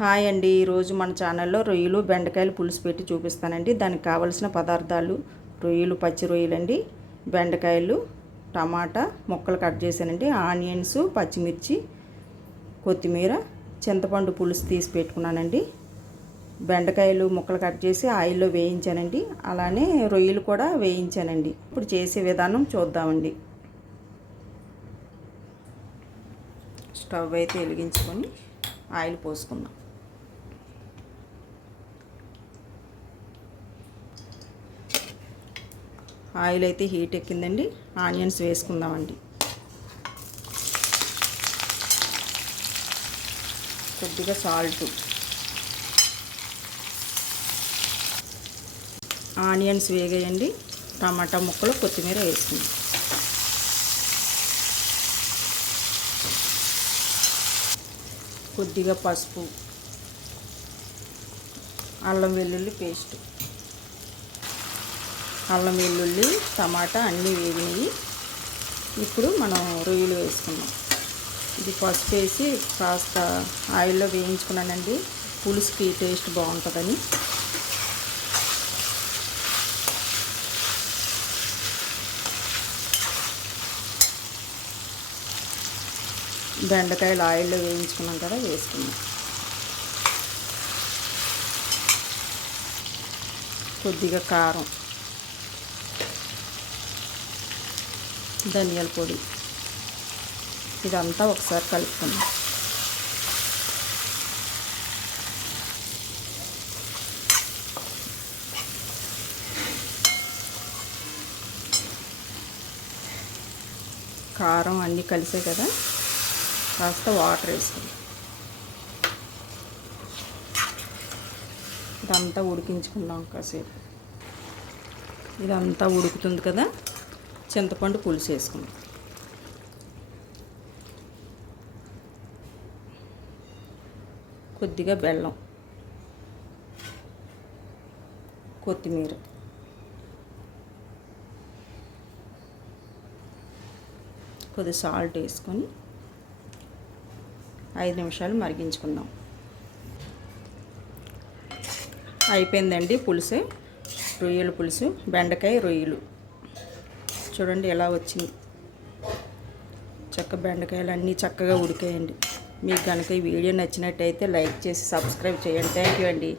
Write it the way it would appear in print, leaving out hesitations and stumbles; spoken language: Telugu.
హాయ్ అండి, ఈరోజు మన ఛానల్లో రొయ్యలు బెండకాయలు పులుసు పెట్టి చూపిస్తానండి. దానికి కావలసిన పదార్థాలు: రొయ్యలు, పచ్చి రొయ్యలండి, బెండకాయలు, టమాటా ముక్కలు కట్ చేశానండి, ఆనియన్స్, పచ్చిమిర్చి, కొత్తిమీర, చింతపండు పులుసు తీసి పెట్టుకున్నానండి. బెండకాయలు ముక్కలు కట్ చేసి ఆయిల్లో వేయించానండి. అలానే రొయ్యలు కూడా వేయించానండి. ఇప్పుడు చేసే విధానం చూద్దామండి. స్టవ్ అయితే వెలిగించుకొని ఆయిల్ పోసుకుందాం. ఆయిల్ అయితే హీట్ ఎక్కిందండి. ఆనియన్స్ వేసుకుందామండి. కొద్దిగా సాల్ట్, ఆనియన్స్ వేగేయండి. టమాటా ముక్కలు, కొత్తిమీర వేసుకుందాం. కొద్దిగా పసుపు, అల్లం వెల్లుల్లి పేస్ట్, అల్లం వెల్లుల్లి టమాటా అన్నీ వేగినాయి. ఇప్పుడు మనం రొయ్యలు వేసుకుందాం. ఇది పసుపు వేసి కాస్త ఆయిల్లో వేయించుకున్నానండి, పులుసుకి టేస్ట్ బాగుంటుందని. బెండకాయలు ఆయిల్లో వేయించుకున్నాం కదా, వేసుకుందాం. కొద్దిగా కారం, ధనియాల పొడి, ఇదంతా ఒకసారి కలుపుకుందాం. కారం అన్నీ కలిసే కదా, కాస్త వాటర్ వేసుకుందాం. ఇదంతా ఉడికించుకుందాం కాసేపు. ఇదంతా ఉడుకుతుంది కదా, చింతపండు పులుసు వేసుకుందాం. కొద్దిగా బెల్లం, కొత్తిమీర, కొద్ది సాల్ట్ వేసుకొని 5 నిమిషాలు మరిగించుకుందాం. అయిపోయిందండి పులుసు. రొయ్యల పులుసు, బెండకాయ రొయ్యలు చూడండి ఎలా వచ్చింది. బెండకాయలు అన్నీ చక్కగా ఉడికాయండి. మీకు కనుక ఈ వీడియో నచ్చినట్టయితే లైక్ చేసి సబ్స్క్రైబ్ చేయండి. థ్యాంక్ యూ అండి.